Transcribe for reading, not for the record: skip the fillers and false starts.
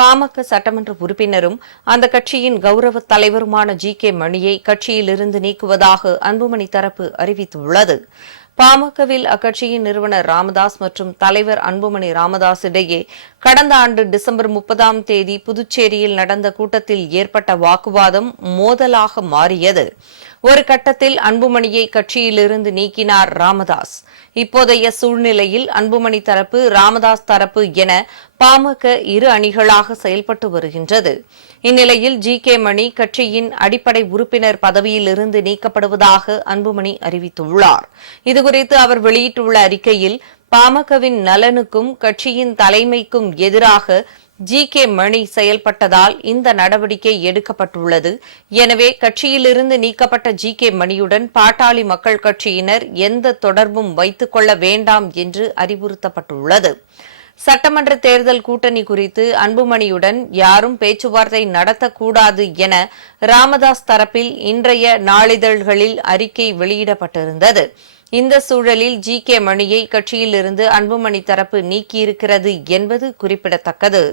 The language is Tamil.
பாமக சட்டமன்ற உறுப்பினரும் அந்த கட்சியின் கௌரவ தலைவருமான ஜி.கே. மணியை கட்சியிலிருந்து நீக்குவதாக அன்புமணி தரப்பு அறிவித்துள்ளது. பாமகவில் அக்கட்சியின் நிறுவனர் ராமதாஸ் மற்றும் தலைவர் அன்புமணி ராமதாஸ் இடையே கடந்த ஆண்டு டிசம்பர் 30ஆம் தேதி புதுச்சேரியில் நடந்த கூட்டத்தில் ஏற்பட்ட வாக்குவாதம் மோதலாக மாறியது. ஒரு கட்டத்தில் அன்புமணியை கட்சியிலிருந்து நீக்கினார் ராமதாஸ். இப்போதைய சூழ்நிலையில் அன்புமணி தரப்பு, ராமதாஸ் தரப்பு என பாமக இரு அணிகளாக செயல்பட்டு வருகின்றது. இந்நிலையில் ஜி.கே. மணி கட்சியின் அடிப்படை உறுப்பினர் பதவியிலிருந்து நீக்கப்படுவதாக அன்புமணி அறிவித்துள்ளார். இதுகுறித்து அவர் வெளியிட்டுள்ள அறிக்கையில், பாமகவின் நலனுக்கும் கட்சியின் தலைமைக்கும் எதிராக ஜி.கே. மணி செயல்பட்டதால் இந்த நடவடிக்கை எடுக்கப்பட்டுள்ளது. எனவே கட்சியிலிருந்து நீக்கப்பட்ட ஜி.கே. மணியுடன் பாட்டாளி மக்கள் கட்சியினர் எந்த தொடர்பும் வைத்துக் கொள்ள வேண்டாம் என்று அறிவுறுத்தப்பட்டுள்ளது. சட்டமன்ற தேர்தல் கூட்டணி குறித்து அன்புமணியுடன் யாரும் பேச்சுவார்த்தை நடத்தக்கூடாது என ராமதாஸ் தரப்பில் இன்றைய நாளிதழ்களில் அறிக்கை வெளியிடப்பட்டிருந்தது. இந்த சூழலில் ஜி.கே. மணியை கட்சியிலிருந்து அன்புமணி தரப்பு நீக்கியிருக்கிறது என்பது குறிப்பிடத்தக்கது.